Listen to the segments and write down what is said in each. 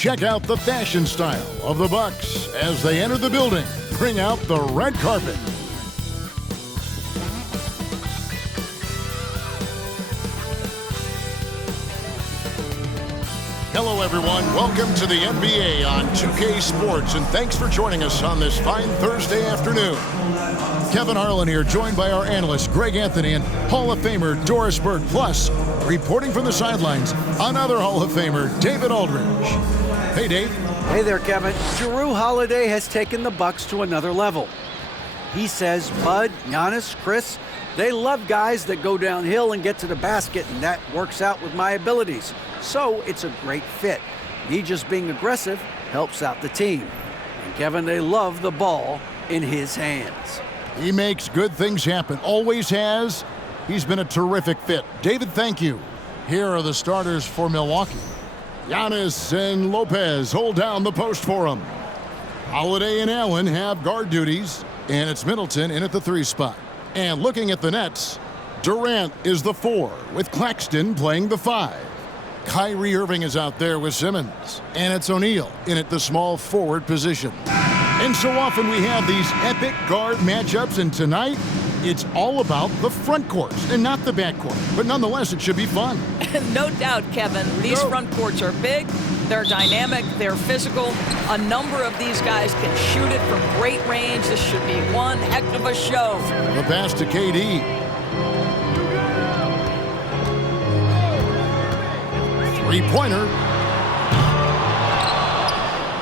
Check out the fashion style of the Bucks as they enter the building. Bring out the red carpet. Hello, everyone. Welcome to the NBA on 2K Sports, and thanks for joining us on this fine Thursday afternoon. Kevin Harlan here, joined by our analysts Greg Anthony and Hall of Famer Doris Burke. Plus, reporting from the sidelines, another Hall of Famer, David Aldridge. Hey, Dave. Hey there, Kevin. Jrue Holiday has taken the Bucks to another level. He says Bud, Giannis, Chris, they love guys that go downhill and get to the basket, and that works out with my abilities. So it's a great fit. Me just being aggressive helps out the team. And Kevin, they love the ball in his hands. He makes good things happen. Always has. He's been a terrific fit. David, thank you. Here are the starters for Milwaukee. Giannis and Lopez hold down the post for him. Holiday and Allen have guard duties, and it's Middleton in at the 3 spot. And looking at the Nets, Durant is the 4, with Claxton playing the 5. Kyrie Irving is out there with Simmons, and it's O'Neal in at the small forward position. And so often we have these epic guard matchups, and tonight it's all about the front court and not the back court. But nonetheless, it should be fun. No doubt, Kevin. These front courts are big, they're dynamic, they're physical. A number of these guys can shoot it from great range. This should be one heck of a show. The pass to KD. Three-pointer.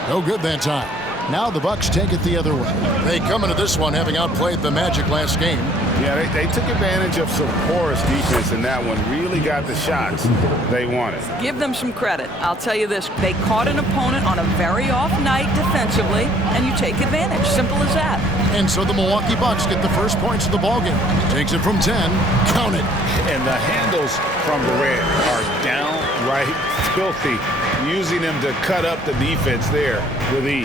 No good that time. Now the Bucks take it the other way. They come into this one having outplayed the Magic last game. Yeah, they took advantage of some porous defense in that one. Really got the shots they wanted. Give them some credit. I'll tell you this. They caught an opponent on a very off night defensively, and you take advantage. Simple as that. And so the Milwaukee Bucks get the first points of the ballgame. Takes it from 10. Count it. And the handles from Durant are downright filthy, using them to cut up the defense there with ease.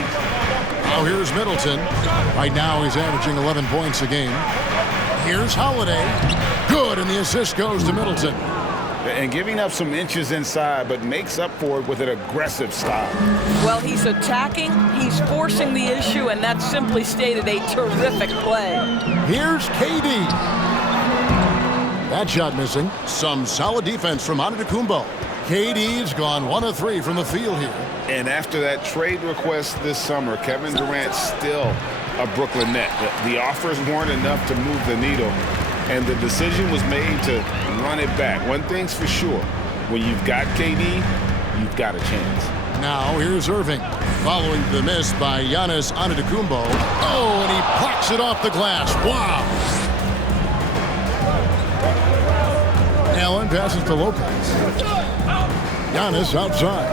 Now here's Middleton. Right now he's averaging 11 points a game. Here's Holiday. Good, and the assist goes to Middleton. And giving up some inches inside, but makes up for it with an aggressive stop. Well, he's attacking, he's forcing the issue, and that's simply stated a terrific play. Here's KD. That shot missing. Some solid defense from Antetokounmpo. KD's gone 1 of 3 from the field here. And after that trade request this summer, Kevin Durant's still a Brooklyn Net. The offers weren't enough to move the needle, and the decision was made to run it back. One thing's for sure, when you've got KD, you've got a chance. Now here's Irving, following the miss by Giannis Antetokounmpo. Oh, and he plucks it off the glass. Wow! Allen passes to Lopez. Giannis outside.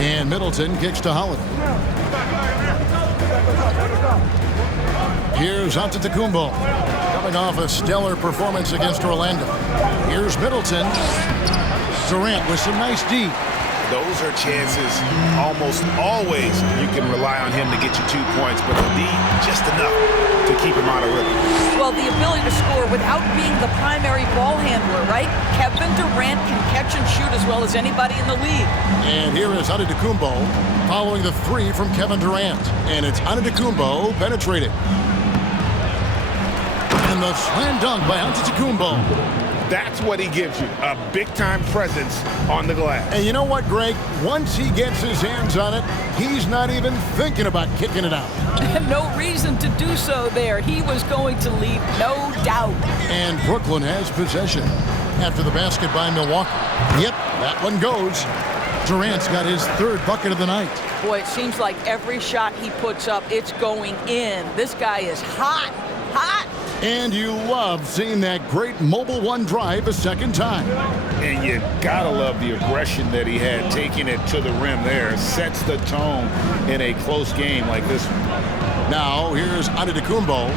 And Middleton kicks to Holiday. Here's Antetokounmpo, coming off a stellar performance against Orlando. Here's Middleton. Durant with some nice D. Those are chances almost always you can rely on him to get you 2 points, but the D, just enough to keep him out of rhythm. Well, the ability to score without being the primary ball handler, right? Kevin Durant can catch and shoot as well as anybody in the league. And here is Antetokounmpo following the 3 from Kevin Durant. And it's Antetokounmpo penetrating. And the slam dunk by Antetokounmpo. That's what he gives you, a big-time presence on the glass. And you know what, Greg? Once he gets his hands on it, he's not even thinking about kicking it out. No reason to do so there. He was going to leave, no doubt. And Brooklyn has possession after the basket by Milwaukee. Yep, that one goes. Durant's got his 3rd bucket of the night. Boy, it seems like every shot he puts up, it's going in. This guy is hot, hot. And you love seeing that great mobile one drive a second time. And you gotta love the aggression that he had taking it to the rim there. Sets the tone in a close game like this one. Now here's Antetokounmpo.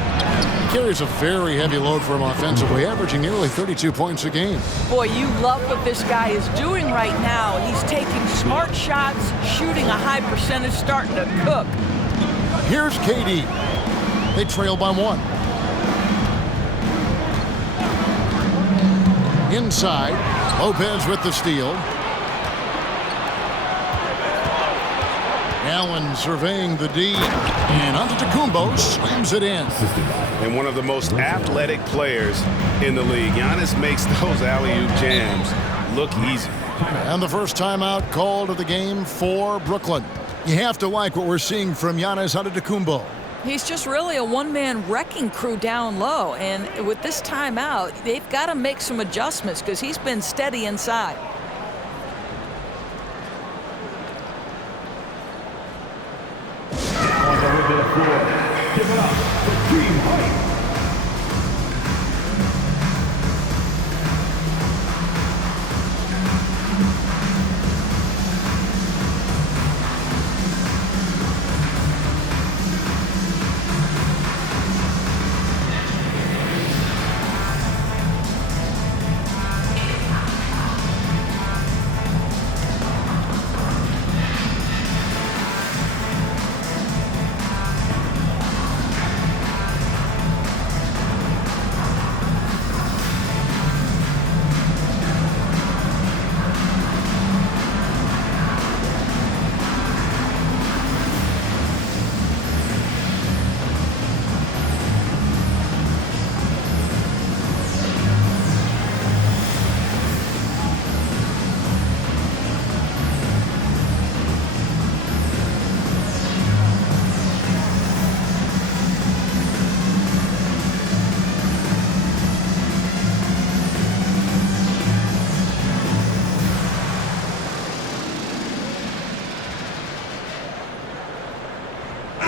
He carries a very heavy load for him offensively, averaging nearly 32 points a game. Boy, you love what this guy is doing right now. He's taking smart shots, shooting a high percentage, starting to cook. Here's KD. They trail by 1. Inside, Lopez with the steal. Allen surveying the D, and Antetokounmpo slams it in. And one of the most athletic players in the league. Giannis makes those alley-oop jams look easy. And the first timeout called of the game for Brooklyn. You have to like what we're seeing from Giannis Antetokounmpo. He's just really a one-man wrecking crew down low. And with this timeout, they've got to make some adjustments because he's been steady inside. Now on the rim to the floor. Give it up for Team Hype.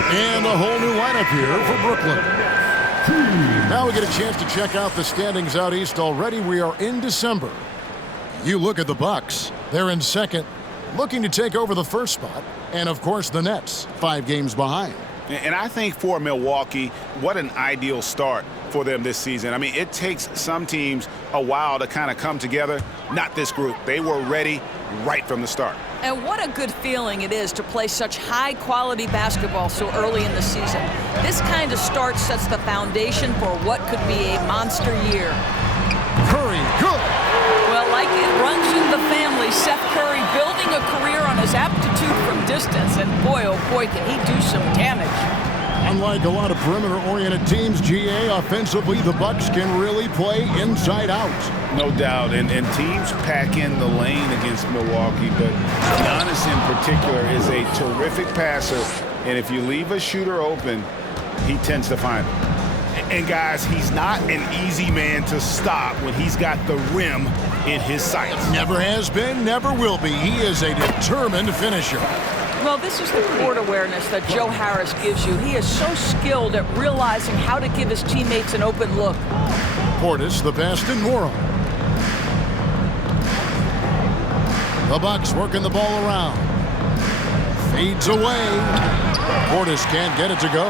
And a whole new lineup here for Brooklyn. Now we get a chance to check out the standings out east already. We are in December. You look at the Bucks. They're in second, looking to take over the first spot. And, of course, the Nets, 5 games behind. And I think for Milwaukee, what an ideal start for them this season. I mean, it takes some teams a while to kind of come together. Not this group. They were ready right from the start. And what a good feeling it is to play such high-quality basketball so early in the season. This kind of start sets the foundation for what could be a monster year. Curry, good. Well, like it runs in the family, Seth Curry building a career on his aptitude from distance. And boy, oh boy, can he do some damage. Unlike a lot of perimeter-oriented teams, GA, offensively, the Bucks can really play inside out. No doubt, and teams pack in the lane against Milwaukee, but Giannis in particular is a terrific passer, and if you leave a shooter open, he tends to find it. And guys, he's not an easy man to stop when he's got the rim in his sights. Never has been, never will be. He is a determined finisher. Well, this is the court awareness that Joe Harris gives you. He is so skilled at realizing how to give his teammates an open look. Portis, the pass to Nora. The Bucks working the ball around. Fades away. Portis can't get it to go.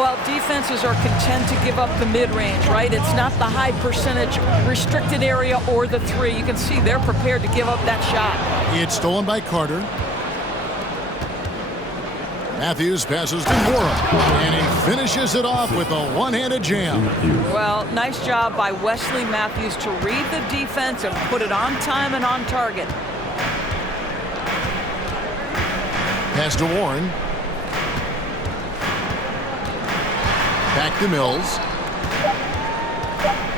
Well, defenses are content to give up the mid-range, right? It's not the high percentage restricted area or the three. You can see they're prepared to give up that shot. It's stolen by Carter. Matthews passes to Nora, and he finishes it off with a one-handed jam. Well, nice job by Wesley Matthews to read the defense and put it on time and on target. Pass to Warren. Back to Mills.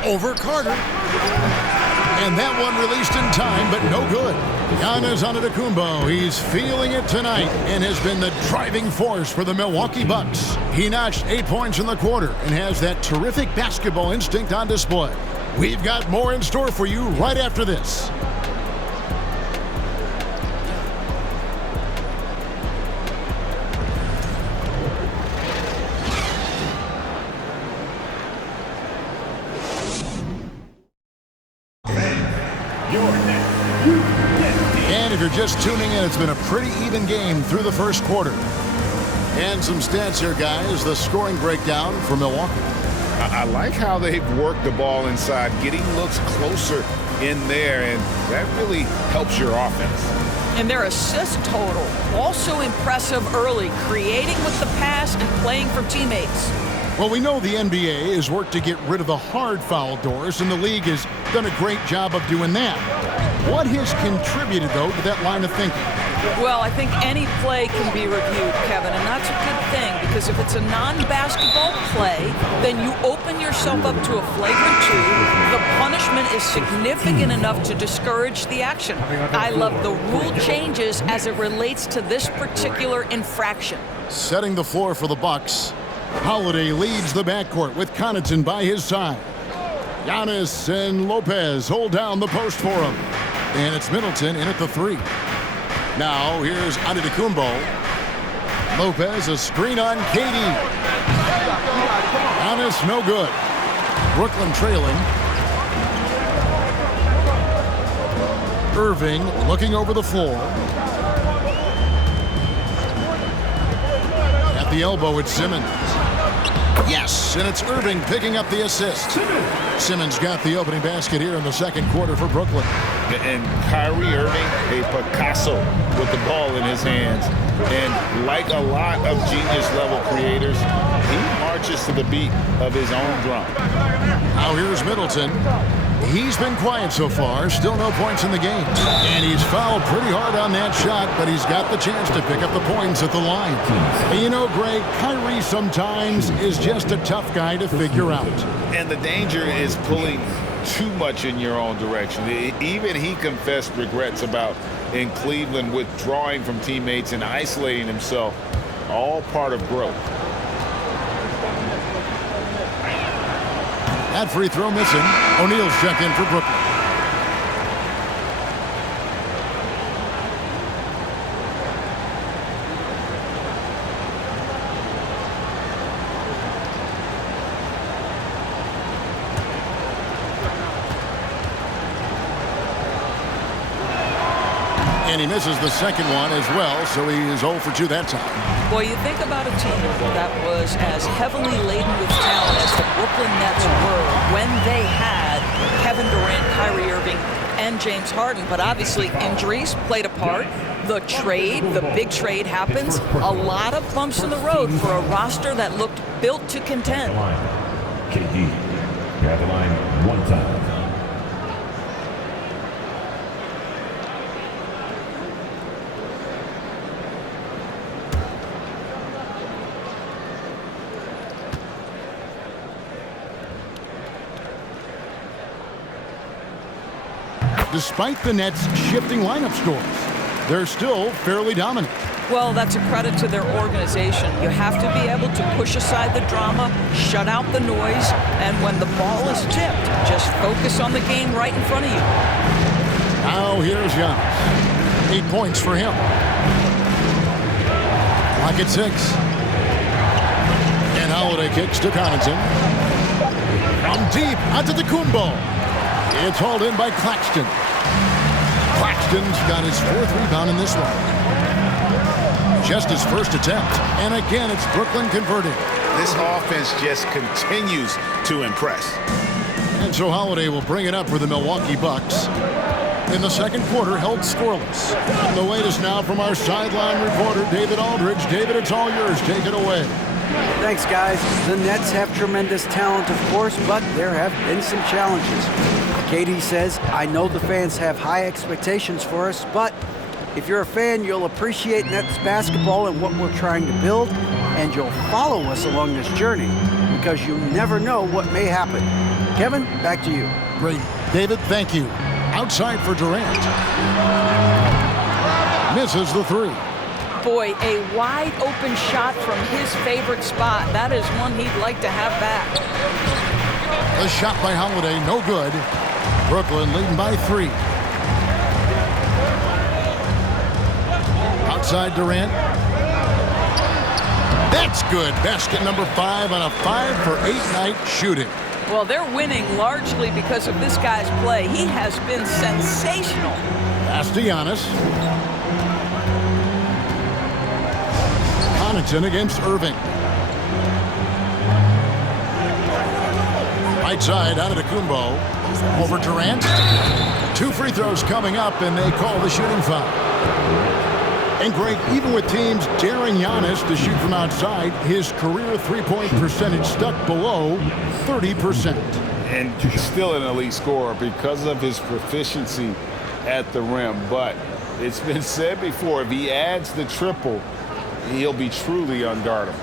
Over Carter. And that one released in time, but no good. Giannis Antetokounmpo, he's feeling it tonight and has been the driving force for the Milwaukee Bucks. He notched 8 points in the quarter and has that terrific basketball instinct on display. We've got more in store for you right after this. And if you're just tuning in, it's been a pretty even game through the first quarter. And some stats here, guys. The scoring breakdown for Milwaukee. I like how they've worked the ball inside, getting looks closer in there, and that really helps your offense. And their assist total, also impressive early, creating with the pass and playing for teammates. Well, we know the NBA has worked to get rid of the hard foul doors, and the league has done a great job of doing that. What has contributed, though, to that line of thinking? Well, I think any play can be reviewed, Kevin, and that's a good thing because if it's a non-basketball play, then you open yourself up to a flagrant 2. The punishment is significant enough to discourage the action. I love the rule changes as it relates to this particular infraction. Setting the floor for the Bucks. Holiday leads the backcourt with Connaughton by his side. Giannis and Lopez hold down the post for him. And it's Middleton in at the 3. Now here's Antetokounmpo. Lopez, a screen on KD. Giannis, no good. Brooklyn trailing. Irving looking over the floor. At the elbow, it's Simmons. Yes, and it's Irving picking up the assist. Simmons got the opening basket here in the second quarter for Brooklyn. And Kyrie Irving, a Picasso with the ball in his hands. And like a lot of genius-level creators, he marches to the beat of his own drum. Now here's Middleton. He's been quiet so far, still no points in the game. And he's fouled pretty hard on that shot, but he's got the chance to pick up the points at the line. And you know, Greg, Kyrie sometimes is just a tough guy to figure out. And the danger is pulling too much in your own direction. Even he confessed regrets about in Cleveland withdrawing from teammates and isolating himself. All part of growth. That free throw missing. O'Neal's check in for Brooklyn. And he misses the second one as well, so he is 0 for 2 that time. Well, you think about a team that was as heavily laden with talent as the Brooklyn Nets were when they had Kevin Durant, Kyrie Irving, and James Harden. But obviously injuries played a part. The trade, the big trade happens. A lot of bumps in the road for a roster that looked built to contend. KD, grab the line one time. Despite the Nets shifting lineup scores, they're still fairly dominant. Well, that's a credit to their organization. You have to be able to push aside the drama, shut out the noise, and when the ball is tipped, just focus on the game right in front of you. Now here's Giannis. 8 points for him. Clock at 6. And Holiday kicks to Connaughton. From deep, Antetokounmpo. It's hauled in by Claxton. Claxton's got his 4th rebound in this one. Just his first attempt. And again, it's Brooklyn converting. This offense just continues to impress. And so Holiday will bring it up for the Milwaukee Bucks. In the second quarter, held scoreless. The latest now from our sideline reporter, David Aldridge. David, it's all yours. Take it away. Thanks, guys. The Nets have tremendous talent, of course, but there have been some challenges. KD says, I know the fans have high expectations for us, but if you're a fan, you'll appreciate Nets basketball and what we're trying to build, and you'll follow us along this journey because you never know what may happen. Kevin, back to you. Great. David, thank you. Outside for Durant. Misses the 3. Boy, a wide open shot from his favorite spot. That is one he'd like to have back. The shot by Holiday, no good. Brooklyn leading by 3. Outside Durant. That's good. Basket number 5 on a 5 for 8 night shooting. Well, they're winning largely because of this guy's play. He has been sensational. Pass to Giannis. Connaughton against Irving. Right side, Antetokounmpo. Over Durant. 2 free throws coming up, and they call the shooting foul. And Greg, even with teams daring Giannis to shoot from outside, his career three-point percentage stuck below 30%. And still an elite scorer because of his proficiency at the rim. But It's been said before, if he adds the triple, he'll be truly unguardable.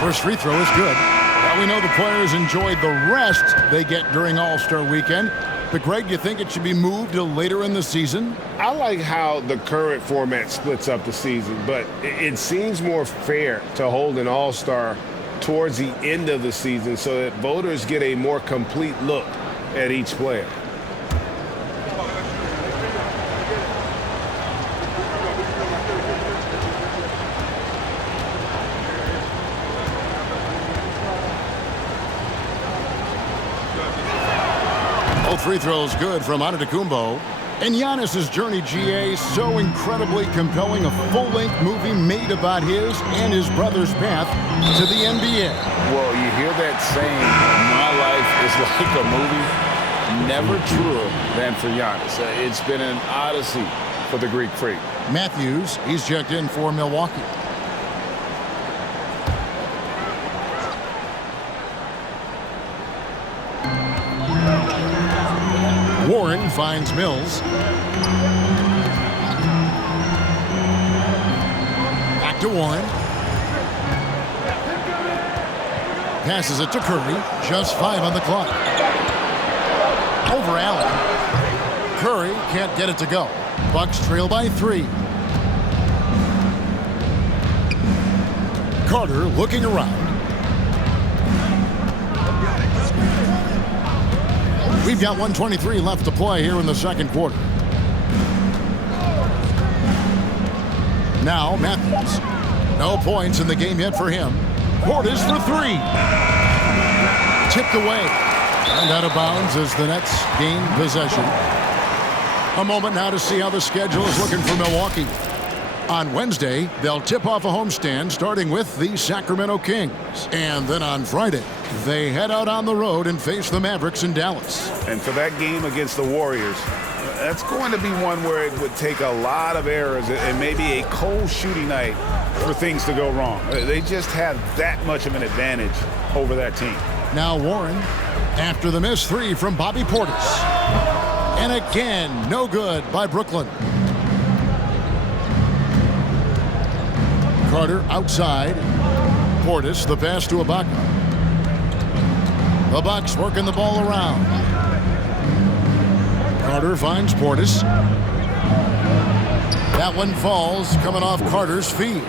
First free throw is good. Now we know the players enjoyed the rest they get during All-Star Weekend. But Greg, do you think it should be moved to later in the season? I like how the current format splits up the season, but it seems more fair to hold an All-Star towards the end of the season so that voters get a more complete look at each player. Both free throws good from Antetokounmpo. And Giannis's journey, GA, so incredibly compelling. A full-length movie made about his and his brother's path to the NBA. Well, you hear that saying, my life is like a movie. Never truer than for Giannis. It's been an odyssey for the Greek freak. Matthews, he's checked in for Milwaukee. Warren finds Mills. Back to Warren. Passes it to Curry. Just 5 on the clock. Over Allen. Curry can't get it to go. Bucks trail by 3. Carter looking around. We've got 1:23 left to play here in the second quarter. Now Matthews. No points in the game yet for him. Portis for 3. Tipped away. And out of bounds as the Nets gain possession. A moment now to see how the schedule is looking for Milwaukee. On Wednesday, they'll tip off a homestand starting with the Sacramento Kings. And then on Friday, they head out on the road and face the Mavericks in Dallas. And for that game against the Warriors, that's going to be one where it would take a lot of errors and maybe a cold shooting night for things to go wrong. They just have that much of an advantage over that team. Now Warren, after the missed 3 from Bobby Portis. And again, no good by Brooklyn. Carter outside. Portis, the pass to Ibaka. The Bucks working the ball around. Carter finds Portis. That one falls, coming off Carter's feet.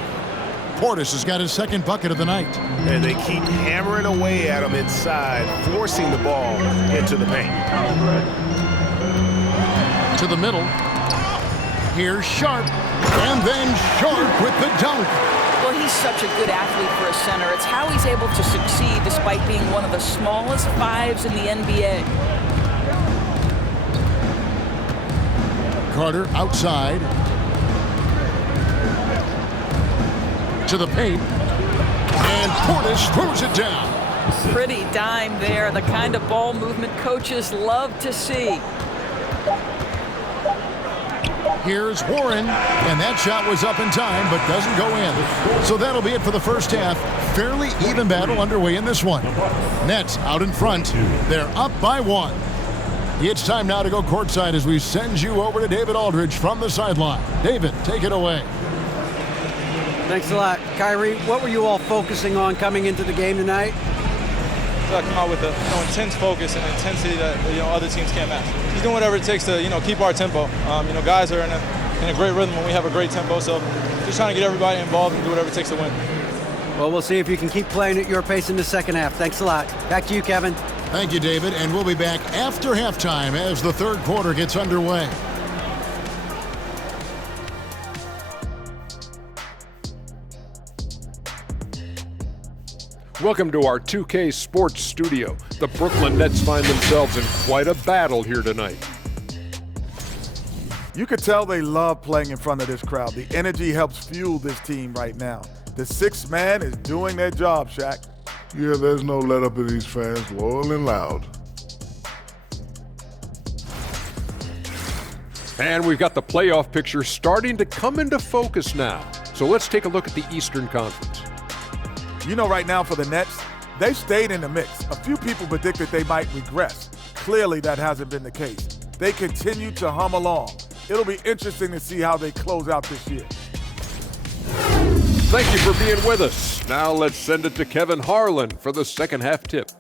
Portis has got his second bucket of the night. And they keep hammering away at him inside, forcing the ball into the paint. To the middle. Here's Sharp. And then Sharp with the dunk. Well, he's such a good athlete for a center. It's how he's able to succeed despite being one of the smallest 5s in the NBA. Carter outside. To the paint. And Portis throws it down. Pretty dime there. The kind of ball movement coaches love to see. Here's Warren, and that shot was up in time, but doesn't go in. So that'll be it for the first half. Fairly even battle underway in this one. Nets out in front. They're up by 1. It's time now to go courtside as we send you over to David Aldridge from the sideline. David, take it away. Thanks a lot. Kyrie, what were you all focusing on coming into the game tonight? I come out with a intense focus and intensity that other teams can't match. Just doing whatever it takes to keep our tempo. Guys are in a great rhythm when we have a great tempo. So just trying to get everybody involved and do whatever it takes to win. Well, we'll see if you can keep playing at your pace in the second half. Thanks a lot. Back to you, Kevin. Thank you, David, and we'll be back after halftime as the third quarter gets underway. Welcome to our 2K Sports Studio. The Brooklyn Nets find themselves in quite a battle here tonight. You could tell they love playing in front of this crowd. The energy helps fuel this team right now. The sixth man is doing their job, Shaq. Yeah, there's no let up in these fans, loyal and loud. And we've got the playoff picture starting to come into focus now. So let's take a look at the Eastern Conference. You know, right now for the Nets, they've stayed in the mix. A few people predicted they might regress. Clearly, that hasn't been the case. They continue to hum along. It'll be interesting to see how they close out this year. Thank you for being with us. Now let's send it to Kevin Harlan for the second half tip.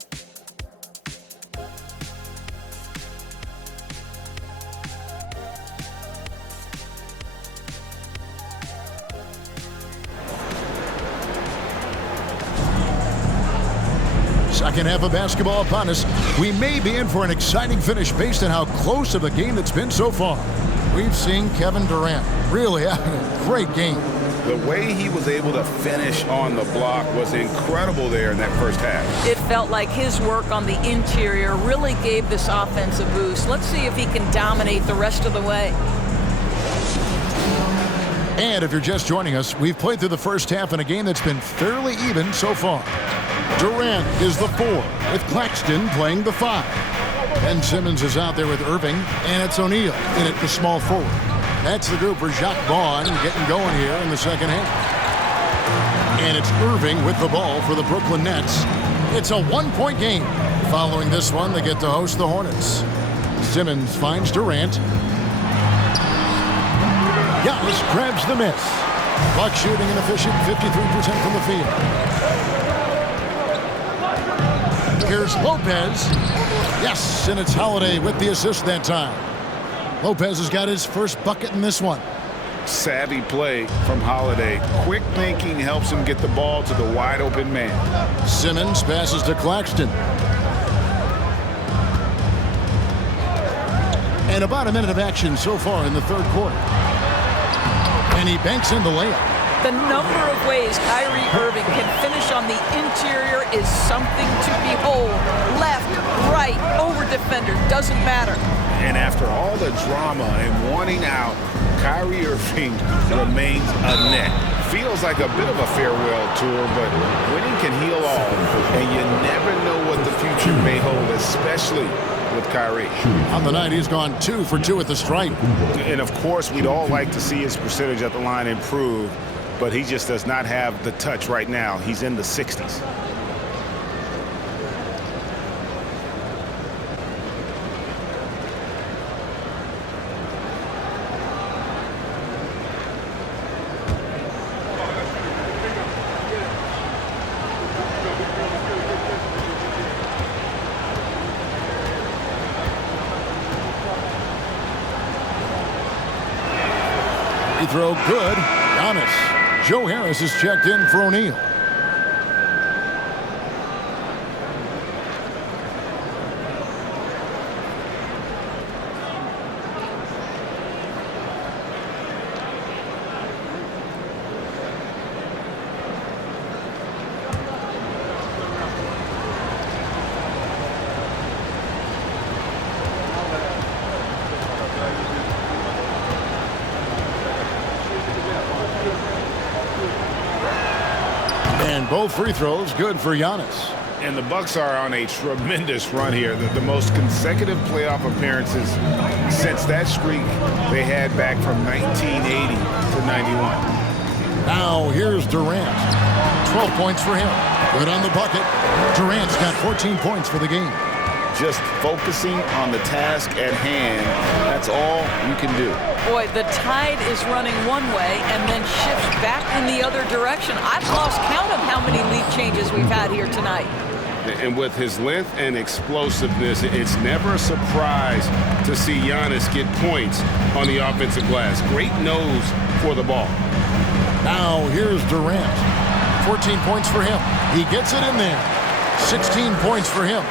Second half of basketball upon us. We may be in for an exciting finish based on how close of a game it's been so far. We've seen Kevin Durant really having a great game. The way he was able to finish on the block was incredible there in that first half. It felt like his work on the interior really gave this offense a boost. Let's see if he can dominate the rest of the way. And if you're just joining us, we've played through the first half in a game that's been fairly even so far. Durant is the 4, with Claxton playing the 5. Ben Simmons is out there with Irving, and it's O'Neal in at the small forward. That's the group for Jacques Vaughn getting going here in the second half. And it's Irving with the ball for the Brooklyn Nets. It's a 1-point game. Following this one, they get to host the Hornets. Simmons finds Durant. Giannis grabs the miss. Buck shooting an efficient 53% from the field. Here's Lopez. Yes, and it's Holiday with the assist that time. Lopez has got his first bucket in this one. Savvy play from Holiday. Quick thinking helps him get the ball to the wide open man. Simmons passes to Claxton. And about a minute of action so far in the third quarter. And he banks in the layup. The number of ways Kyrie Irving can finish on the interior is something to behold. Left, right, over defender, doesn't matter. And after all the drama and wanting out, Kyrie Irving remains a net. Feels like a bit of a farewell tour, but winning can heal all. And you never know what the future may hold, especially with Kyrie. On the night, he's gone 2 for 2 at the stripe. And of course, we'd all like to see his percentage at the line improve, but he just does not have the touch right now. He's in the 60s. Free throw good. Giannis. Joe Harris is checked in for O'Neal. And both free throws good for Giannis. And the Bucks are on a tremendous run here. The most consecutive playoff appearances since that streak they had back from 1980 to 91. Now here's Durant. 12 points for him. Good on the bucket. Durant's got 14 points for the game. Just focusing on the task at hand, that's all you can do. Boy, the tide is running one way and then shifts back in the other direction. I've lost count of how many lead changes we've had here tonight. And with his length and explosiveness, it's never a surprise to see Giannis get points on the offensive glass. Great nose for the ball. Now here's Durant. 14 points for him. He gets it in there. 16 points for him.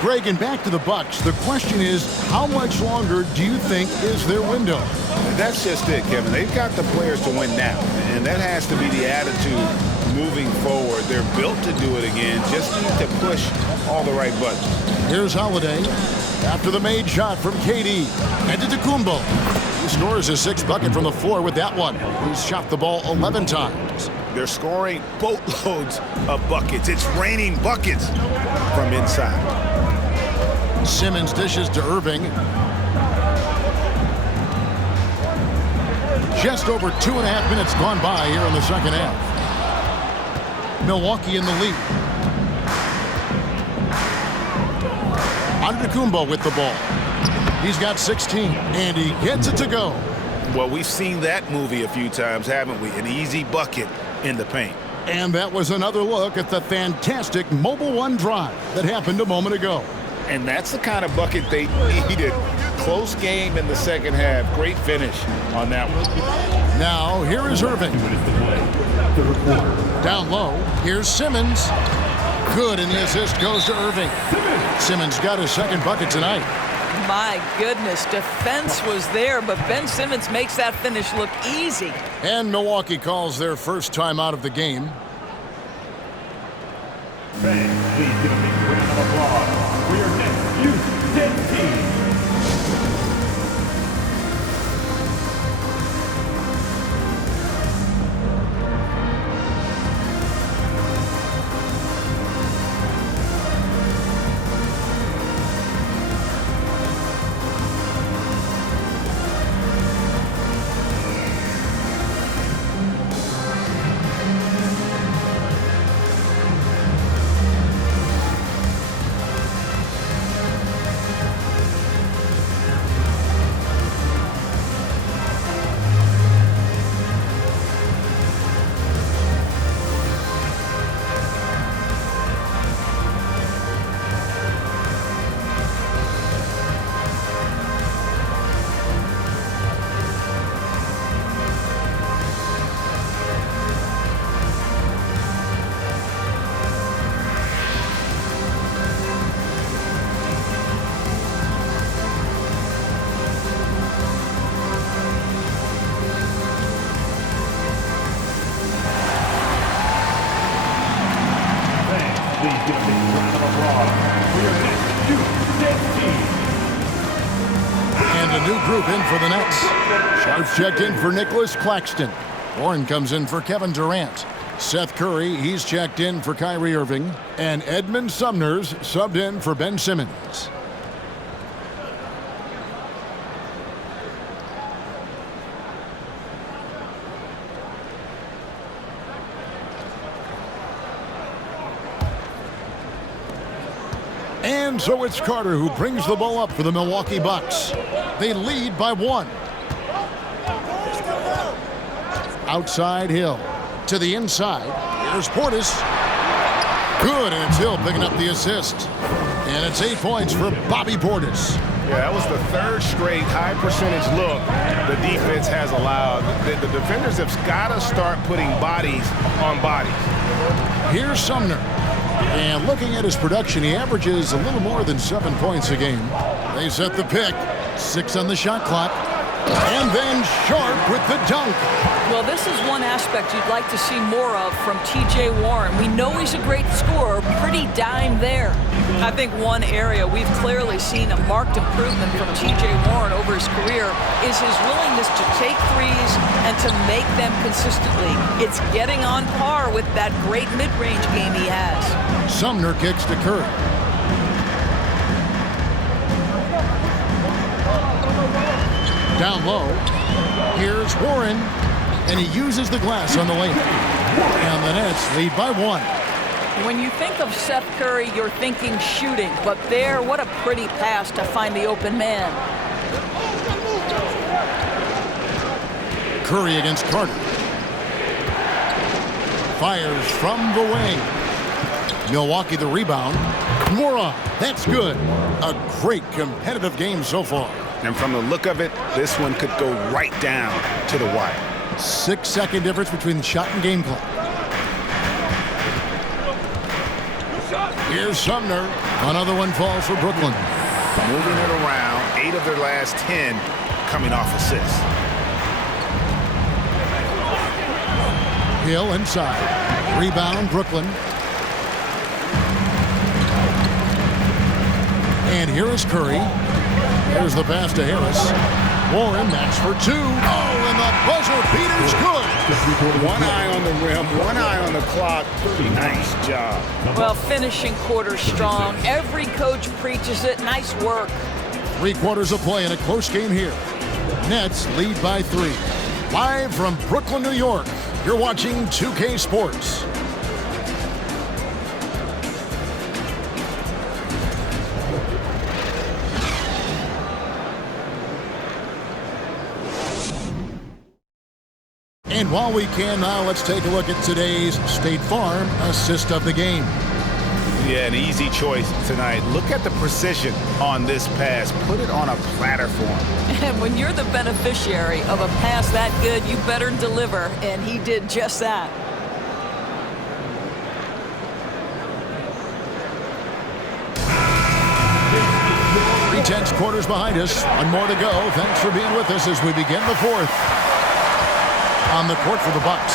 Greg, and back to the Bucks. The question is, how much longer do you think is their window? That's just it, Kevin. They've got the players to win now, and that has to be the attitude moving forward. They're built to do it again. Just need to push all the right buttons. Here's Holiday. After the made shot from KD. And to Kumbo. He scores his 6th bucket from the floor with that one. He's shot the ball 11 times. They're scoring boatloads of buckets. It's raining buckets from inside. Simmons dishes to Irving. Just over 2.5 minutes gone by here in the second half. Milwaukee in the lead. Antetokounmpo with the ball. He's got 16, and he gets it to go. Well, we've seen that movie a few times, haven't we? An easy bucket in the paint. And that was another look at the fantastic Mobile One drive that happened a moment ago. And that's the kind of bucket they needed. Close game in the second half. Great finish on that one. Now, here is Irving. Down low, here's Simmons. Good, and the assist goes to Irving. Simmons got his second bucket tonight. My goodness, defense was there, but Ben Simmons makes that finish look easy. And Milwaukee calls their first time out of the game. Fans, please give a big round of applause for your next U10 team. And a new group in for the Nets. Sharps checked in for Nicholas Claxton. Warren comes in for Kevin Durant. Seth Curry, he's checked in for Kyrie Irving. And Edmund Sumner's subbed in for Ben Simmons. And so it's Carter who brings the ball up for the Milwaukee Bucks. They lead by 1. Outside Hill. To the inside. Here's Portis. Good, and it's Hill picking up the assist. And it's 8 points for Bobby Portis. Yeah, that was the third straight high percentage look the defense has allowed. The defenders have got to start putting bodies on bodies. Here's Sumner. And looking at his production, he averages a little more than 7 points a game. They set the pick. 6 on the shot clock. And then Sharp with the dunk. Well, this is one aspect you'd like to see more of from T.J. Warren. We know he's a great scorer, pretty dime there. I think one area we've clearly seen a marked improvement from T.J. Warren over his career is his willingness to take threes and to make them consistently. It's getting on par with that great mid-range game he has. Sumner kicks to Curry. Down low, here's Warren, and he uses the glass on the lane. And the Nets lead by 1. When you think of Seth Curry, you're thinking shooting, but there, what a pretty pass to find the open man. Curry against Carter. Fires from the wing. Milwaukee the rebound. Moron, that's good. A great competitive game so far. And from the look of it, this one could go right down to the wire. 6-second difference between the shot and game clock. Here's Sumner. Another one falls for Brooklyn. Moving it around, 8 of their last 10 coming off assists. Hill inside. Rebound, Brooklyn. And here is Curry. There's the pass to Harris. Warren, that's for 2. Oh, and the buzzer beater's good. One eye on the rim, one eye on the clock. Nice job. Well, finishing quarter strong. Every coach preaches it. Nice work. 3 quarters of play in a close game here. Nets lead by 3. Live from Brooklyn, New York, you're watching 2K Sports. And while we can now, let's take a look at today's State Farm assist of the game. Yeah, an easy choice tonight. Look at the precision on this pass. Put it on a platter for him. And when you're the beneficiary of a pass that good, you better deliver, and he did just that. 3/10 quarters behind us. One more to go. Thanks for being with us as we begin the fourth. On the court for the Bucks,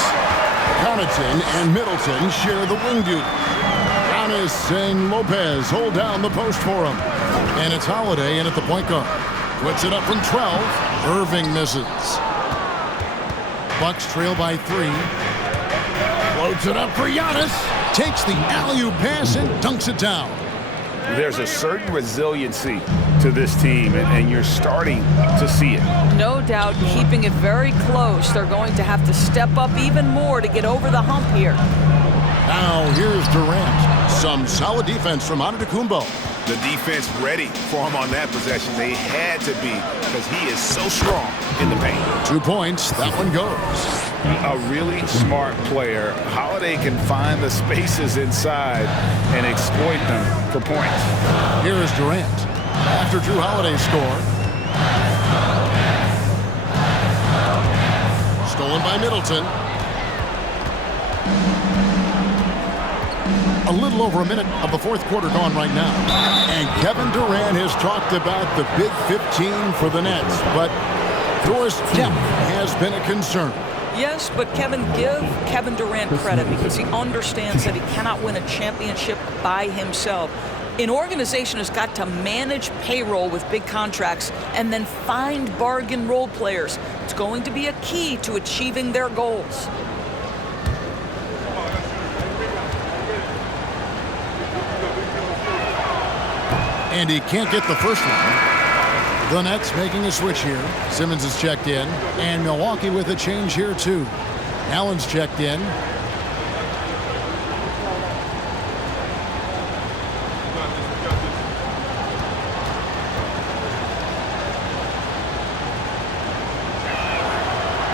Connaughton and Middleton share the wing duty. Giannis and Lopez hold down the post for him. And it's Holiday in at the point guard. Puts it up from 12. Irving misses. Bucks trail by 3. Floats it up for Giannis. Takes the alley-oop pass and dunks it down. There's a certain resiliency to this team, and you're starting to see it. No doubt, keeping it very close. They're going to have to step up even more to get over the hump here. Now here's Durant. Some solid defense from Antetokounmpo. The defense ready for him on that possession. They had to be, because he is so strong in the paint. 2 points. That one goes. A really smart player. Holiday can find the spaces inside and exploit them for points. Here is Durant. After Drew Holiday's score. Stolen by Middleton. A little over a minute of the fourth quarter gone right now. And Kevin Durant has talked about the Big 15 for the Nets, but of course depth has been a concern. Yes, but give Kevin Durant credit because he understands that he cannot win a championship by himself. An organization has got to manage payroll with big contracts and then find bargain role players. It's going to be a key to achieving their goals. And he can't get the first one. The Nets making a switch here. Simmons is checked in. And Milwaukee with a change here, too. Allen's checked in.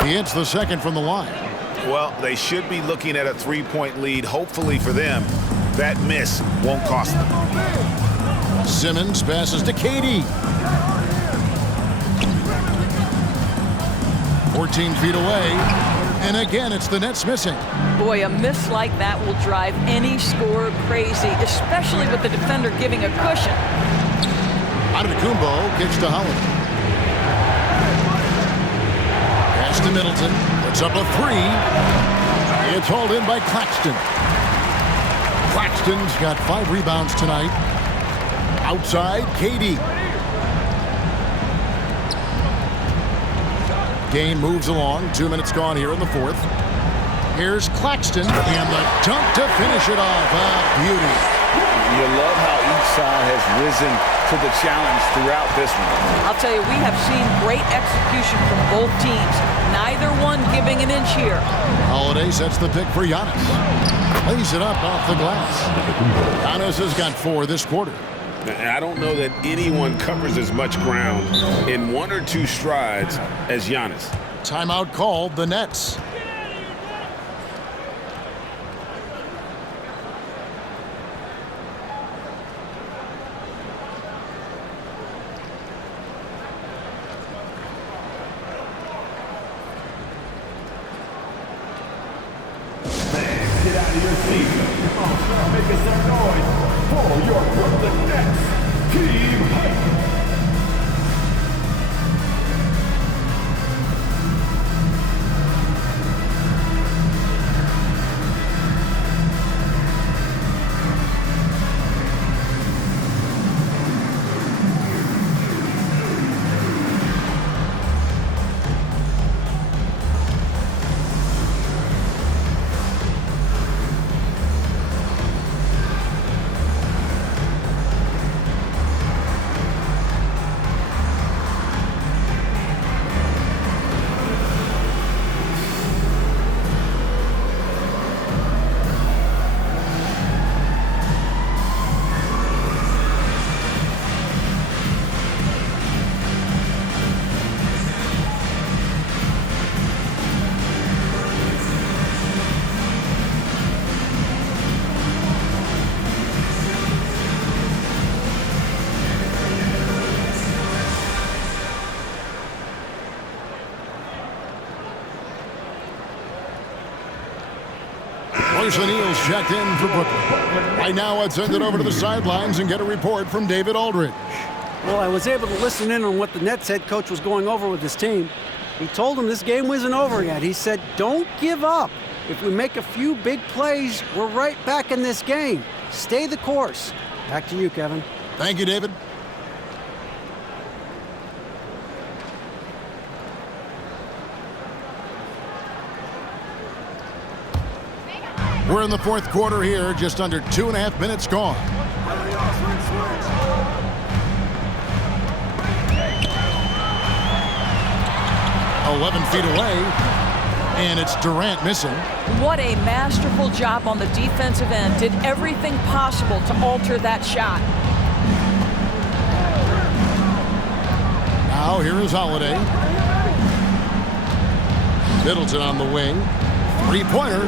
He hits the second from the line. Well, they should be looking at a three-point lead. Hopefully for them, that miss won't cost them. Simmons passes to KD. 14 feet away. And again, it's the Nets missing. Boy, a miss like that will drive any scorer crazy, especially with the defender giving a cushion. Antetokounmpo kicks to Holiday. Pass to Middleton. Puts up a 3. It's hauled in by Claxton. Claxton's got 5 rebounds tonight. Outside, KD. Game moves along. 2 minutes gone here in the fourth. Here's Claxton and the dunk to finish it off. Beauty. You love how each side has risen to the challenge throughout this one. I'll tell you, we have seen great execution from both teams. Neither one giving an inch here. Holiday sets the pick for Giannis. Lays it up off the glass. Giannis has got 4 this quarter. I don't know that anyone covers as much ground in 1 or 2 strides as Giannis. Timeout called, the Nets. Get out of your seat. Come on, start making some noise for your Brooklyn Nets. Team Hype. Pierce O'Neal's checked in for Brooklyn. Right now, let's send it over to the sidelines and get a report from David Aldridge. Well, I was able to listen in on what the Nets head coach was going over with his team. He told them this game wasn't over yet. He said, don't give up. If we make a few big plays, we're right back in this game. Stay the course. Back to you, Kevin. Thank you, David. We're in the fourth quarter here, just under 2.5 minutes gone. "11 feet away, and it's Durant missing." What a masterful job on the defensive end. Did everything possible to alter that shot. Now here is Holiday. Middleton on the wing. Three-pointer.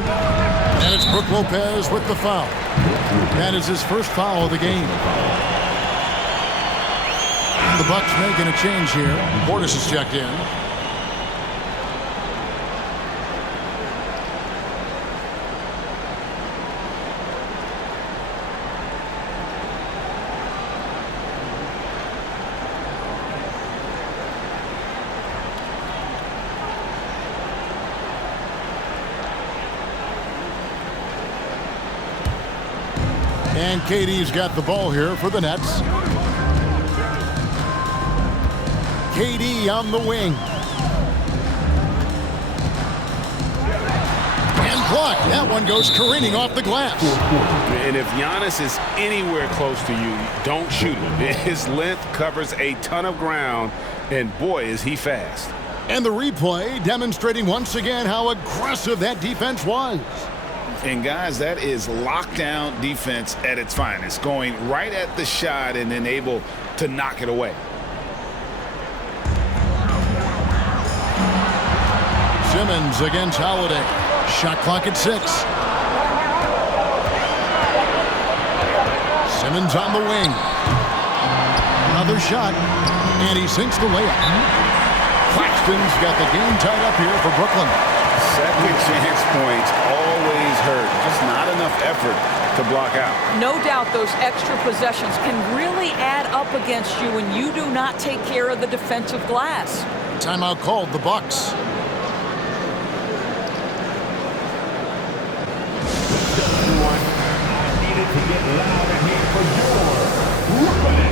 And it's Brook Lopez with the foul. That is his first foul of the game. The Bucks making a change here. Portis is checked in. And KD's got the ball here for the Nets. KD on the wing. And blocked. That one goes careening off the glass. And if Giannis is anywhere close to you, don't shoot him. His length covers a ton of ground, and boy, is he fast. And the replay demonstrating once again how aggressive that defense was. And guys, that is lockdown defense at its finest, going right at the shot and then able to knock it away. Simmons against Holiday. Shot clock at 6. Simmons on the wing. Another shot, and he sinks the layup. Claxton's got the game tied up here for Brooklyn. Second chance points always hurt. Just not enough effort to block out. No doubt those extra possessions can really add up against you when you do not take care of the defensive glass. Timeout called, the Bucks. I needed to get louder here for your Brooklyn.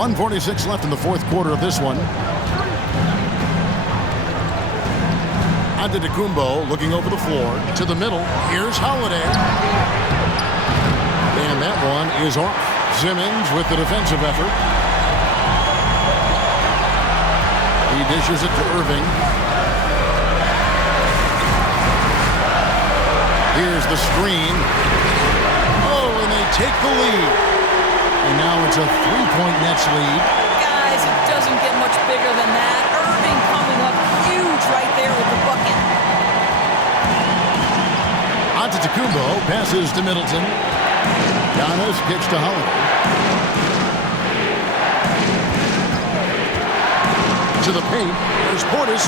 .146 left in the fourth quarter of this one. Antetokounmpo looking over the floor to the middle. Here's Holiday. And that one is off. Simmons with the defensive effort. He dishes it to Irving. Here's the screen. Oh, and they take the lead. And now it's a 3-point Nets lead. Guys, much bigger than that. Irving coming up huge right there with the bucket. Antetokounmpo passes to Middleton. Giannis kicks to Holiday. To the paint. There's Portis.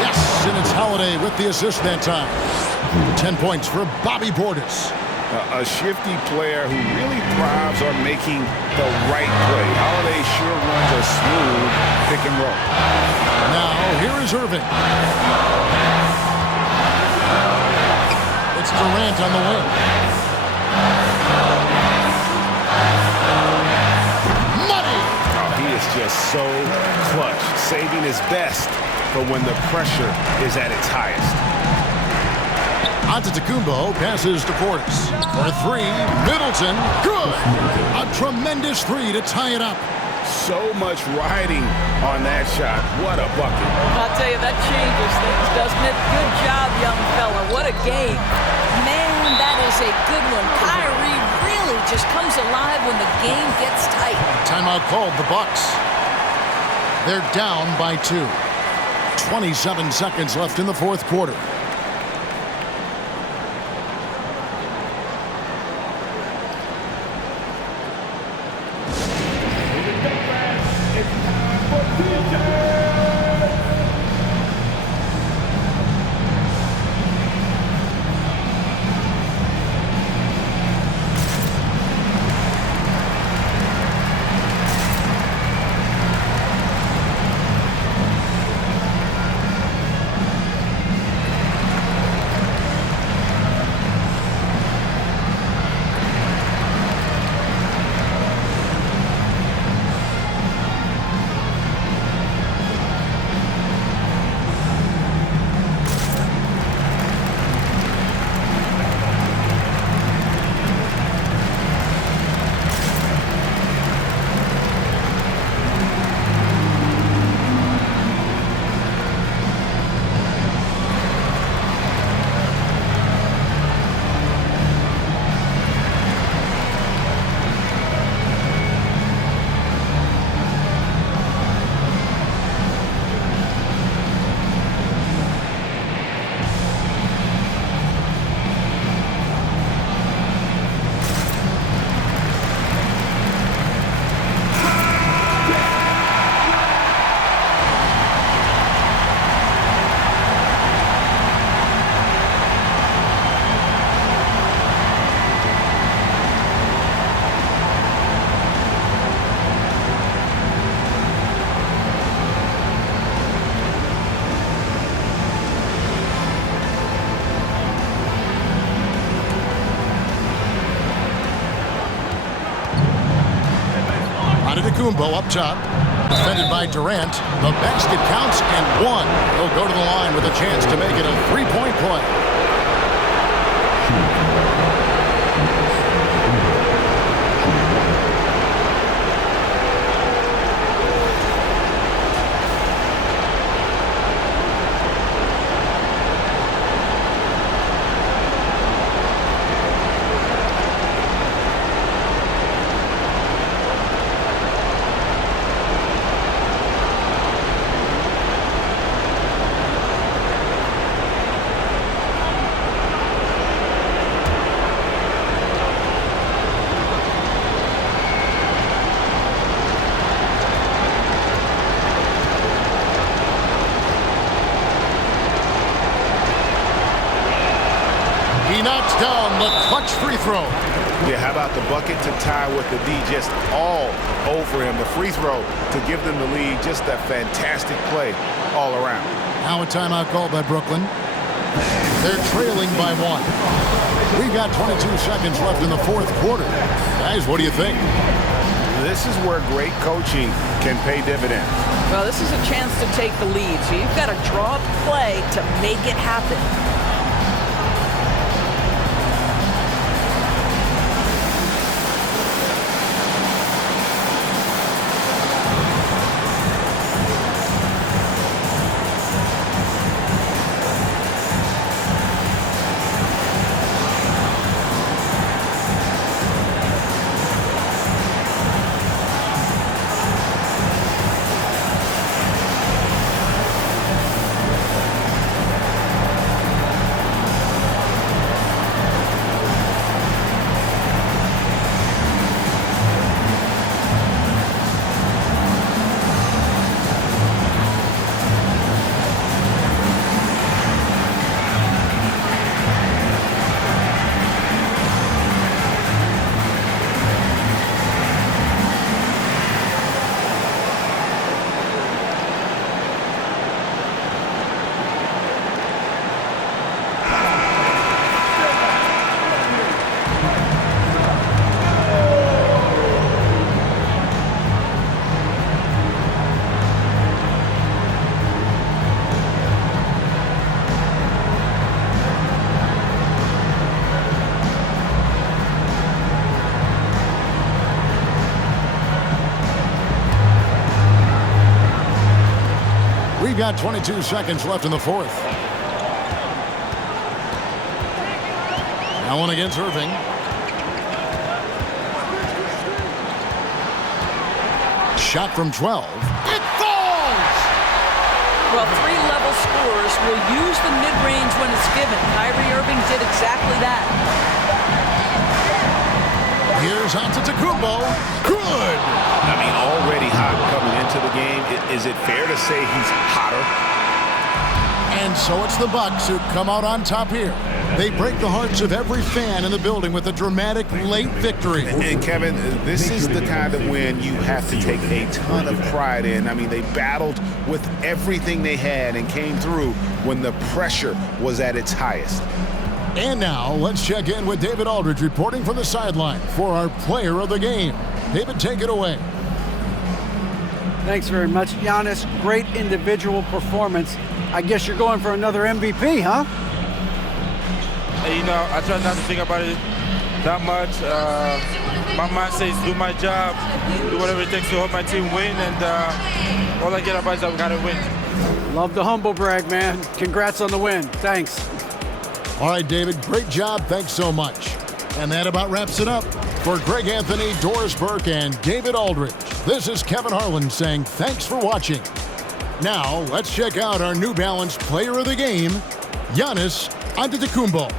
Yes, and it's Holiday with the assist that time. 10 points for Bobby Portis. A shifty player who really thrives on making the right play. Holiday sure runs a smooth pick and roll. Now, here is Irving. It's Durant on the wing. Money! Oh, he is just so clutch, saving his best for when the pressure is at its highest. Antetokounmpo passes to Portis. For three, Middleton, good! A tremendous three to tie it up. So much riding on that shot. What a bucket. I'll tell you, that changes things, doesn't it? Good job, young fella. What a game. Man, that is a good one. Kyrie really just comes alive when the game gets tight. Timeout called, the Bucks. They're down by 2. 27 seconds left in the fourth quarter. Antetokounmpo up top. Defended by Durant. The basket counts and one. He'll go to the line with a chance to make it a three-point play. He knocks down the clutch free throw. Yeah, how about the bucket to tie with the D just all over him. The free throw to give them the lead. Just a fantastic play all around. Now a timeout called by Brooklyn. They're trailing by 1. We've got 22 seconds left in the fourth quarter. Guys, what do you think? This is where great coaching can pay dividends. Well, this is a chance to take the lead, so you've got to draw up play to make it happen. got 22 seconds left in the fourth. Now one against Irving. Shot from 12. It falls! Well, three-level scorers will use the mid-range when it's given. Kyrie Irving did exactly that. Here's Antetokounmpo. Good! I mean, already hot coming into the game. Is it fair to say he's hotter? And so it's the Bucks who come out on top here. They break the hearts of every fan in the building with a dramatic late victory. And Kevin, this is the kind of win you have to take a ton of pride in. I mean, they battled with everything they had and came through when the pressure was at its highest. And now let's check in with David Aldridge reporting from the sideline for our player of the game. David, take it away. Thanks very much, Giannis. Great individual performance. I guess you're going for another MVP, huh? You know, I try not to think about it that much. My mind says do my job, do whatever it takes to help my team win, and all I get about is that we gotta win. Love the humble brag, man. Congrats on the win. Thanks. All right, David, great job. Thanks so much. And that about wraps it up. For Greg Anthony, Doris Burke, and David Aldridge, this is Kevin Harlan saying thanks for watching. Now, let's check out our New Balance player of the game, Giannis Antetokounmpo.